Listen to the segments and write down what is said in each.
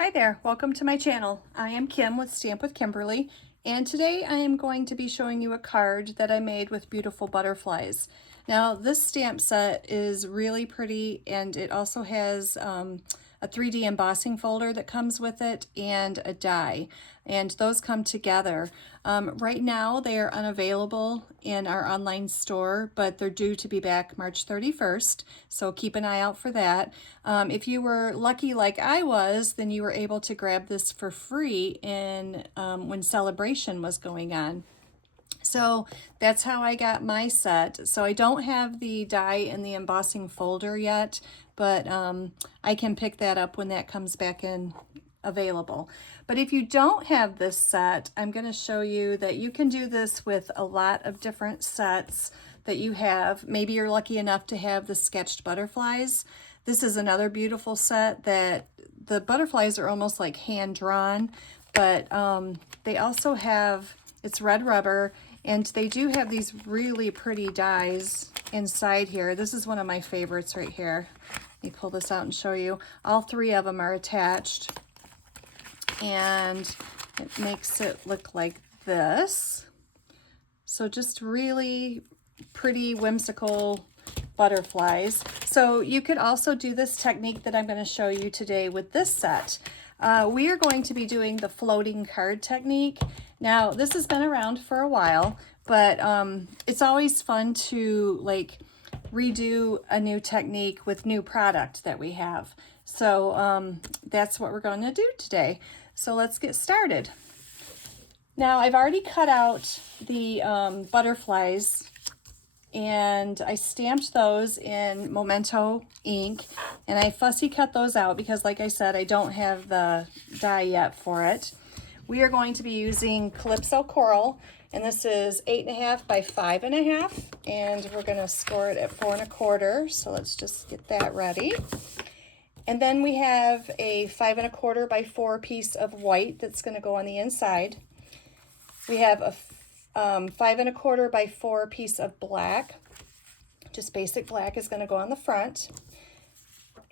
Hi there, welcome to my channel. I am Kim with Stamp with Kimberly, and today I am going to be showing you a card that I made with beautiful butterflies. Now this stamp set is really pretty, and it also has a 3D embossing folder that comes with it and a die, and those come together. Right now they are unavailable in our online store, but they're due to be back March 31st, so keep an eye out for that. If you were lucky like I was, then you were able to grab this for free when Celebration was going on. So that's how I got my set. So I don't have the die in the embossing folder yet, but I can pick that up when that comes back in available. But if you don't have this set, I'm going to show you that you can do this with a lot of different sets that you have. Maybe you're lucky enough to have the sketched butterflies. This is another beautiful set that the butterflies are almost like hand drawn, but they also have, it's red rubber, and they do have these really pretty dies inside here. This is one of my favorites right here. Let me pull this out and show you. All three of them are attached, and it makes it look like this. So just really pretty whimsical butterflies. So you could also do this technique that I'm going to show you today with this set. We are going to be doing the floating card technique. Now this has been around for a while, but it's always fun to like redo a new technique with new product that we have. So that's what we're going to do today. So let's get started. Now I've already cut out the butterflies, and I stamped those in Memento ink, and I fussy cut those out because, like I said, I don't have the die yet for it. We are going to be using Calypso Coral, and this is 8.5 by 5.5, and we're going to score it at 4 1/4. So let's just get that ready. And then we have a 5 1/4 by 4 piece of white that's going to go on the inside. We have a 5 1/4 by 4 piece of black. Just basic black is going to go on the front.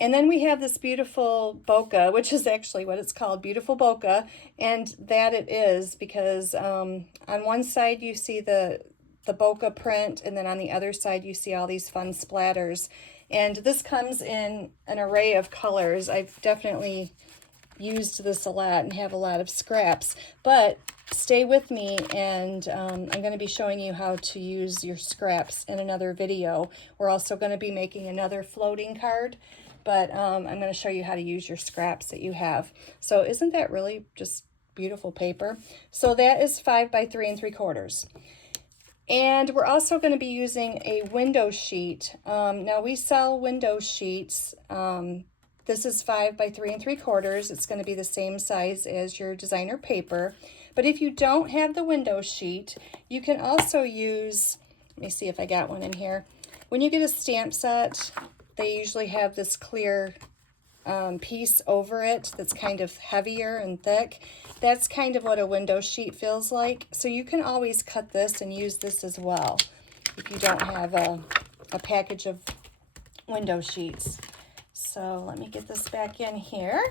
And then we have this beautiful bokeh, which is actually what it's called, beautiful bokeh, and that it is because on one side you see the bokeh print, and then on the other side you see all these fun splatters. And this comes in an array of colors. I've definitely used this a lot and have a lot of scraps, but stay with me, and I'm going to be showing you how to use your scraps in another video. We're also going to be making another floating card, but I'm going to show you how to use your scraps that you have. So isn't that really just beautiful paper? So that is 5 by 3 3/4. And we're also going to be using a window sheet. Now we sell window sheets. This is 5 by 3 3/4. It's going to be the same size as your designer paper. But if you don't have the window sheet, you can also use, let me see if I got one in here. When you get a stamp set, they usually have this clear piece over it that's kind of heavier and thick. That's kind of what a window sheet feels like. So you can always cut this and use this as well if you don't have a package of window sheets. So let me get this back in here.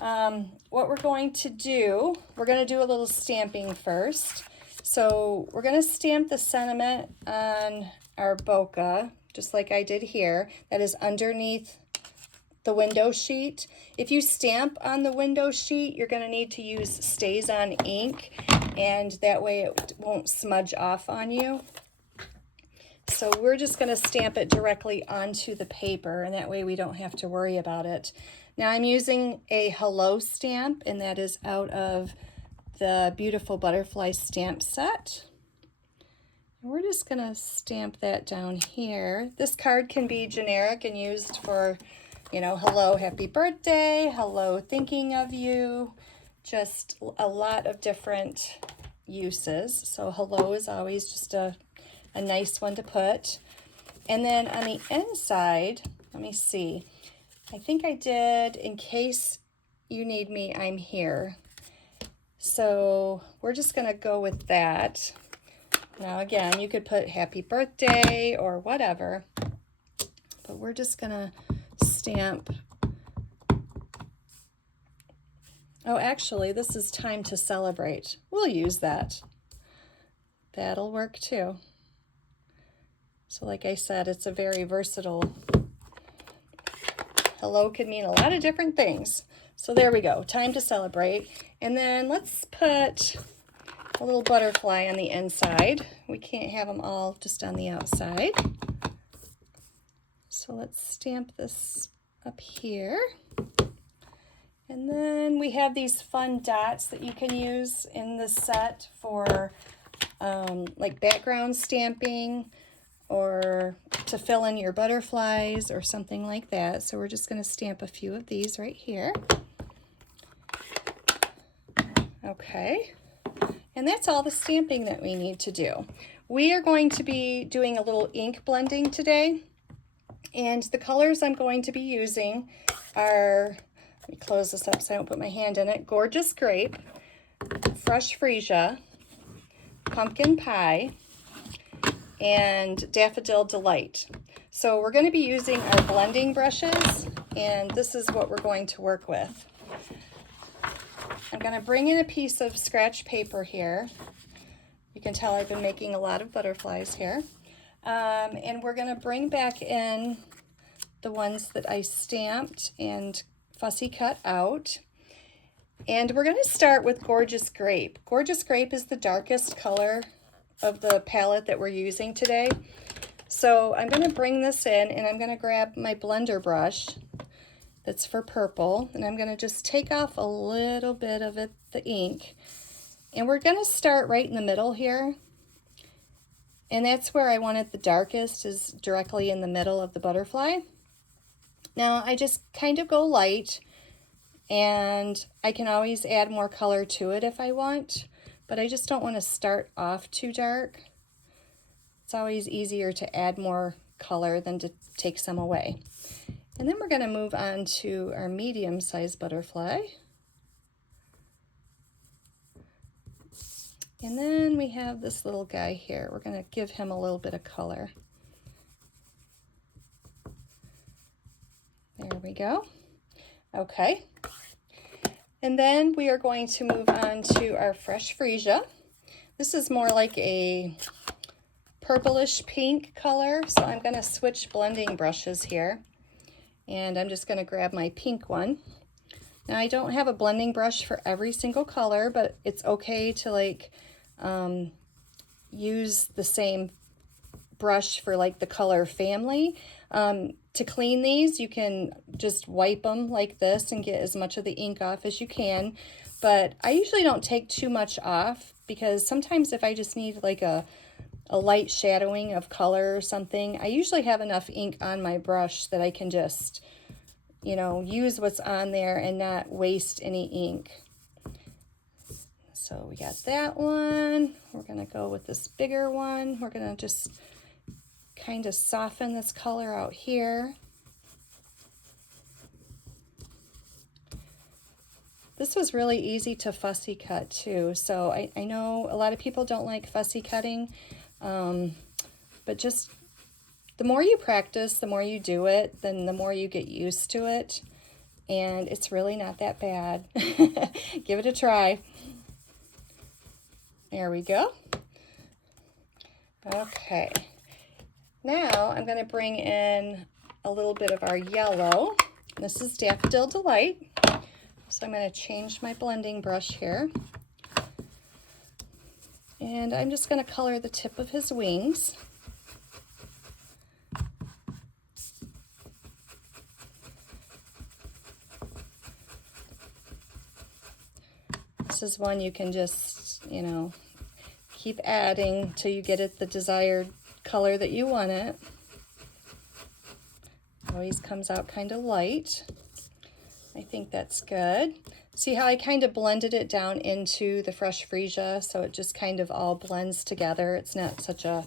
What we're going to do, we're going to do a little stamping first. So we're going to stamp the sentiment on our bokeh, just like I did here. That is underneath the window sheet. If you stamp on the window sheet, you're going to need to use Stays On ink, and that way it won't smudge off on you. So we're just going to stamp it directly onto the paper, and that way we don't have to worry about it. Now I'm using a Hello stamp, and that is out of the Beautiful Butterfly stamp set. And we're just going to stamp that down here. This card can be generic and used for, you know, hello, happy birthday, hello, thinking of you, just a lot of different uses. So hello is always just a nice one to put. And then on the inside, let me see, I think I did, in case you need me, I'm here. So we're just going to go with that. Now again, you could put happy birthday or whatever, but we're just going to stamp Oh, actually, this is time to celebrate. We'll use that. That'll work too. So like I said, it's a very versatile. Hello could mean a lot of different things. So there we go, time to celebrate. And then let's put a little butterfly on the inside. We can't have them all just on the outside. So let's stamp this up here. And then we have these fun dots that you can use in this set for like background stamping or to fill in your butterflies or something like that. So we're just going to stamp a few of these right here. Okay, and that's all the stamping that we need to do. We are going to be doing a little ink blending today, and the colors I'm going to be using are, let me close this up so I don't put my hand in it, Gorgeous Grape, Fresh Freesia, Pumpkin Pie, and Daffodil Delight. So we're going to be using our blending brushes, and this is what we're going to work with. I'm going to bring in a piece of scratch paper here. You can tell I've been making a lot of butterflies here. And we're going to bring back in the ones that I stamped and fussy cut out. And we're going to start with Gorgeous Grape. Gorgeous Grape is the darkest color of the palette that we're using today. So I'm going to bring this in, and I'm going to grab my blender brush that's for purple, and I'm going to just take off a little bit of it, the ink, and we're going to start right in the middle here, and that's where I want it the darkest, is directly in the middle of the butterfly. Now I just kind of go light, and I can always add more color to it if I want, but I just don't want to start off too dark. It's always easier to add more color than to take some away. And then we're going to move on to our medium-sized butterfly. And then we have this little guy here. We're going to give him a little bit of color. There we go. Okay. And then we are going to move on to our Fresh Freesia. This is more like a purplish pink color, so I'm going to switch blending brushes here. And I'm just going to grab my pink one. Now I don't have a blending brush for every single color, but it's okay to like use the same brush for like the color family. To clean these, you can just wipe them like this and get as much of the ink off as you can. But I usually don't take too much off, because sometimes if I just need like a light shadowing of color or something, I usually have enough ink on my brush that I can just, you know, use what's on there and not waste any ink. So we got that one. We're going to go with this bigger one. We're going to just kind of soften this color out here. This was really easy to fussy cut too. So I know a lot of people don't like fussy cutting. But just the more you practice, the more you do it, then the more you get used to it. And it's really not that bad. Give it a try. There we go. Okay. Now I'm going to bring in a little bit of our yellow. This is Daffodil Delight. So I'm going to change my blending brush here. And I'm just going to color the tip of his wings. This is one you can just, you know, keep adding till you get it the desired color that you want it. Always comes out kind of light. I think that's good. See how I kind of blended it down into the Fresh Freesia, so it just kind of all blends together. It's not such a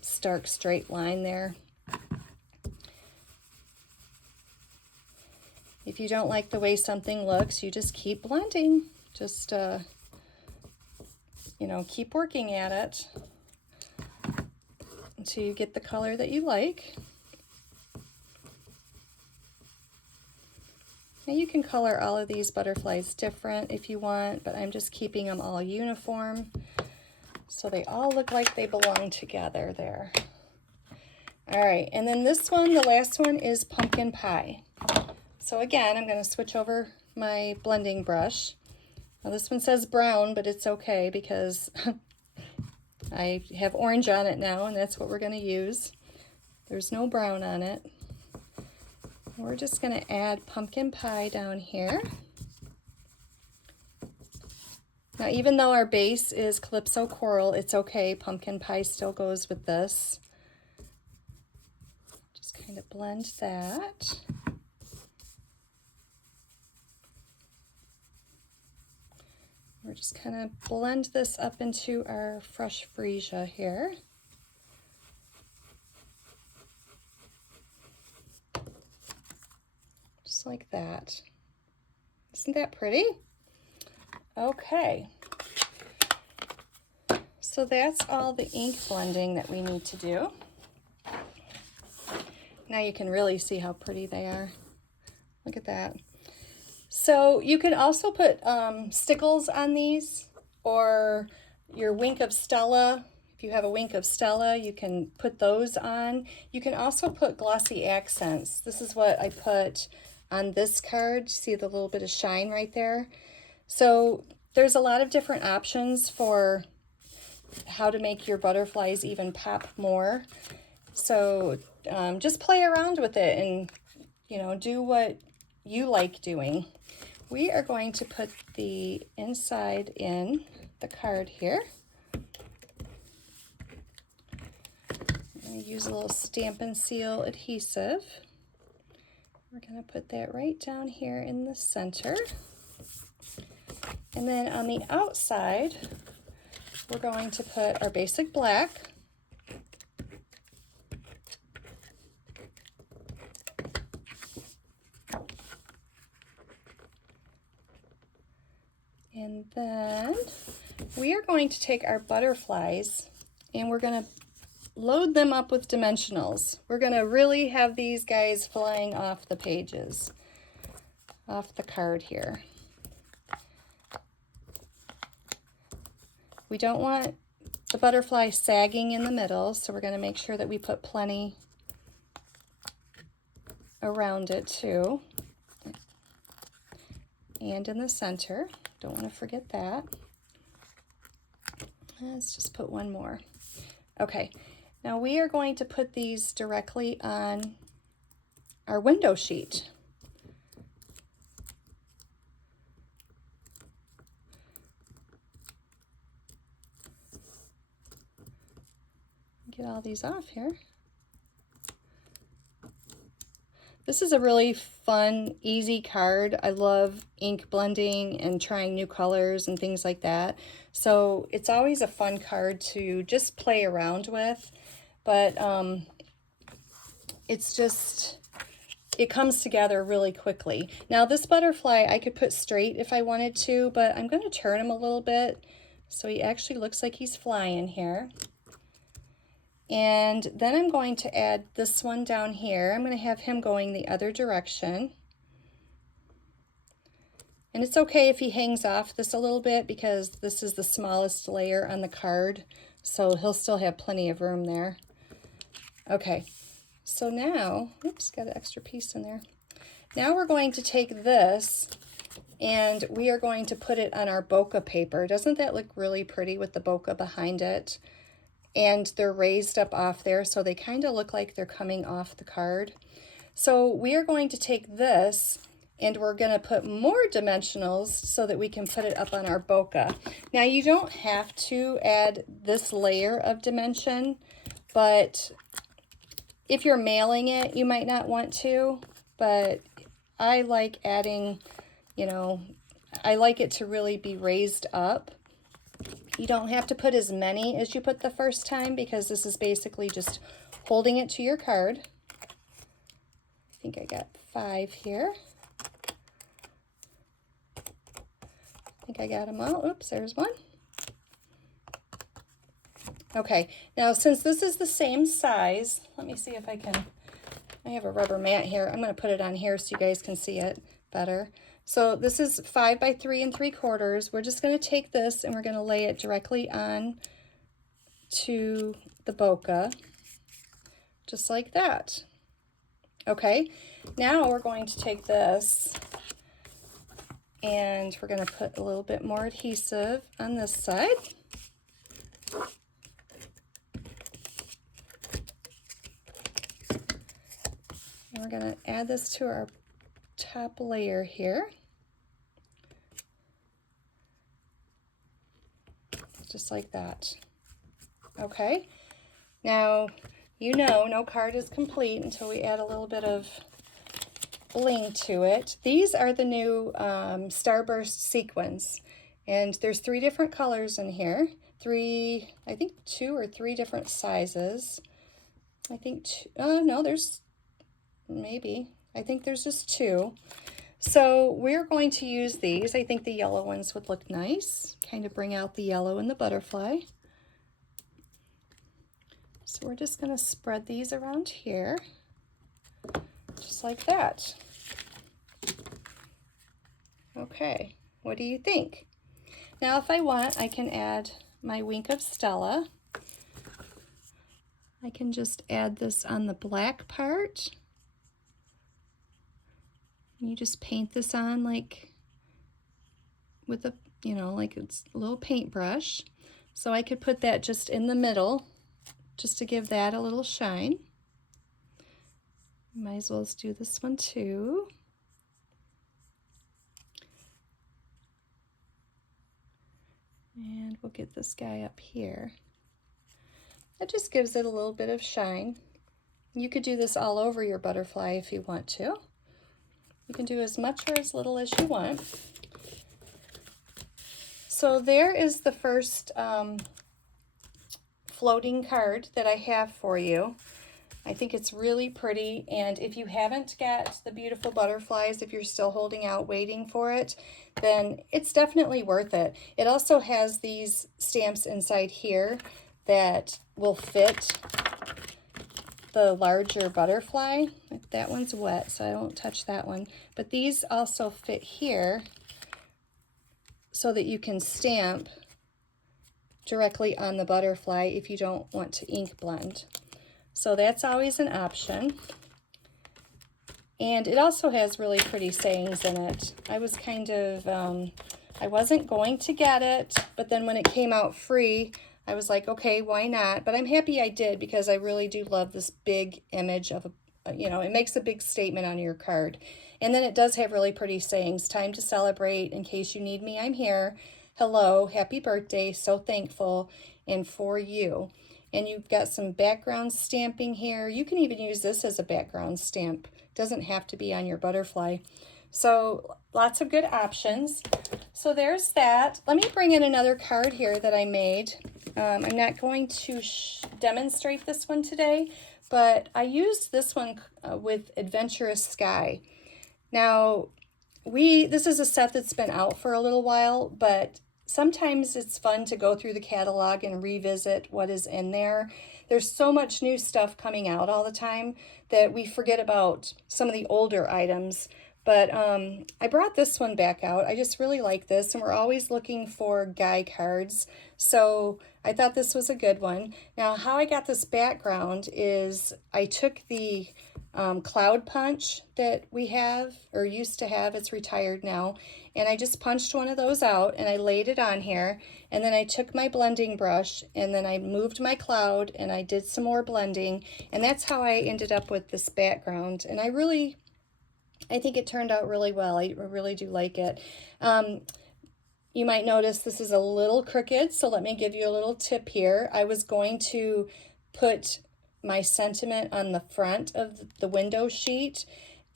stark straight line there. If you don't like the way something looks, you just keep blending. Just, you know, keep working at it until you get the color that you like. Now you can color all of these butterflies different if you want, but I'm just keeping them all uniform so they all look like they belong together there. All right, and then this one, the last one, is pumpkin pie. So again, I'm going to switch over my blending brush. Now this one says brown, but it's okay because I have orange on it now, and that's what we're going to use. There's no brown on it. We're just going to add pumpkin pie down here. Now, even though our base is Calypso Coral, it's okay. Pumpkin pie still goes with this. Just kind of blend that. We're just kind of blend this up into our fresh freesia here. Just like that. Isn't that pretty? Okay. So that's all the ink blending that we need to do. Now you can really see how pretty they are. Look at that. So you can also put stickles on these, or your Wink of Stella. If you have a Wink of Stella, you can put those on. You can also put glossy accents. This is what I put on this card. See the little bit of shine right there? So there's a lot of different options for how to make your butterflies even pop more. So just play around with it and, you know, do what you like doing. We are going to put the inside in the card here. I'm going to use a little Stampin' Seal adhesive. We're going to put that right down here in the center. And then on the outside, we're going to put our basic black. And then we are going to take our butterflies and we're going to load them up with dimensionals. We're going to really have these guys flying off the pages, off the card here. We don't want the butterfly sagging in the middle, so we're going to make sure that we put plenty around it too. And in the center. Don't want to forget that. Let's just put one more. Okay, now we are going to put these directly on our window sheet. Get all these off here. This is a really fun, easy card. I love ink blending and trying new colors and things like that. So it's always a fun card to just play around with. But it's just, it comes together really quickly. Now this butterfly I could put straight if I wanted to, but I'm going to turn him a little bit so he actually looks like he's flying here. And then I'm going to add this one down here. I'm going to have him going the other direction. And it's okay if he hangs off this a little bit because this is the smallest layer on the card, so he'll still have plenty of room there. Okay, so now, oops, got an extra piece in there. Now we're going to take this and we are going to put it on our bokeh paper. Doesn't that look really pretty with the bokeh behind it? And they're raised up off there, so they kind of look like they're coming off the card. So we are going to take this and we're going to put more dimensionals so that we can put it up on our bokeh. Now you don't have to add this layer of dimension, but if you're mailing it, you might not want to, but I like adding, you know, I like it to really be raised up. You don't have to put as many as you put the first time because this is basically just holding it to your card. I think I got 5 here. I think I got them all. Oops, there's one. Okay, now since this is the same size, let me see if I can, I have a rubber mat here. I'm going to put it on here so you guys can see it. better. So this is 5 by 3 3/4. We're just going to take this and we're going to lay it directly on to the bokeh, just like that. Okay, now we're going to take this and we're going to put a little bit more adhesive on this side. And we're going to add this to our top layer here. Just like that. Okay, now you know no card is complete until we add a little bit of bling to it. These are the new Starburst sequins, and there's 3 different colors in here. I think 2 or 3 different sizes. I think no, there's I think there's just 2. So we're going to use these. I think the yellow ones would look nice, kind of bring out the yellow in the butterfly. So we're just going to spread these around here, just like that. Okay, what do you think? Now if I want, I can add my wink of Stella. I can just add this on the black part. You just paint this on like with a, like it's a little paintbrush. So I could put that just in the middle, just to give that a little shine. Might as well do this one too. And we'll get this guy up here. That just gives it a little bit of shine. You could do this all over your butterfly if you want to. You can do as much or as little as you want. So there is the first floating card that I have for you. I think it's really pretty, and if you haven't got the beautiful butterflies, if you're still holding out waiting for it, then it's definitely worth it. It also has these stamps inside here that will fit the larger butterfly. That one's wet, so I won't touch that one. But these also fit here so that you can stamp directly on the butterfly if you don't want to ink blend. So that's always an option. And it also has really pretty sayings in it. I was kind of, I wasn't going to get it, but then when it came out free, I was like, okay, why not? But I'm happy I did, because I really do love this big image of it makes a big statement on your card. And then it does have really pretty sayings. Time to celebrate. In case you need me, I'm here. Hello, happy birthday, so thankful, and for you. And you've got some background stamping here. You can even use this as a background stamp. It doesn't have to be on your butterfly. So lots of good options. So there's that. Let me bring in another card here that I made. I'm not going to demonstrate this one today, but I used this one with Adventurous Sky. Now, this is a set that's been out for a little while, but sometimes it's fun to go through the catalog and revisit what is in there. There's so much new stuff coming out all the time that we forget about some of the older items. But I brought this one back out. I just really like this, and we're always looking for guy cards. So I thought this was a good one. Now, how I got this background is I took the cloud punch that we have, or used to have, it's retired now, and I just punched one of those out and I laid it on here, and then I took my blending brush and then I moved my cloud and I did some more blending, and that's how I ended up with this background. And I think it turned out really well. I really do like it. You might notice this is a little crooked, so let me give you a little tip here. I was going to put my sentiment on the front of the window sheet,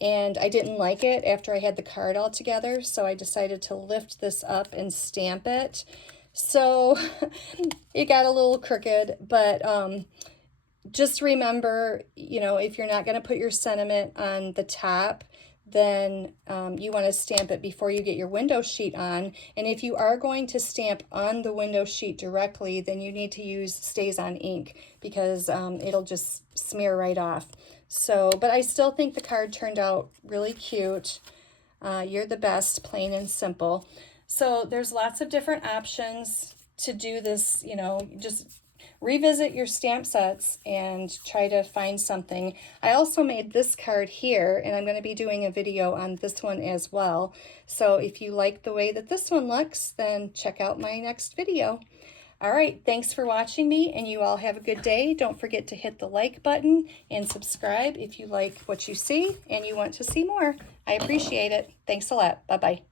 and I didn't like it after I had the card all together, so I decided to lift this up and stamp it. So it got a little crooked, but just remember, if you're not going to put your sentiment on the top, then you want to stamp it before you get your window sheet on. And if you are going to stamp on the window sheet directly, then you need to use Stays On ink, because it'll just smear right off. So, but I still think the card turned out really cute. You're the best, plain and simple. So there's lots of different options to do this, you know, just revisit your stamp sets and try to find something. I also made this card here, and I'm going to be doing a video on this one as well. So if you like the way that this one looks, then check out my next video. All right, thanks for watching me, and you all have a good day. Don't forget to hit the like button and subscribe if you like what you see and you want to see more. I appreciate it. Thanks a lot. Bye-bye.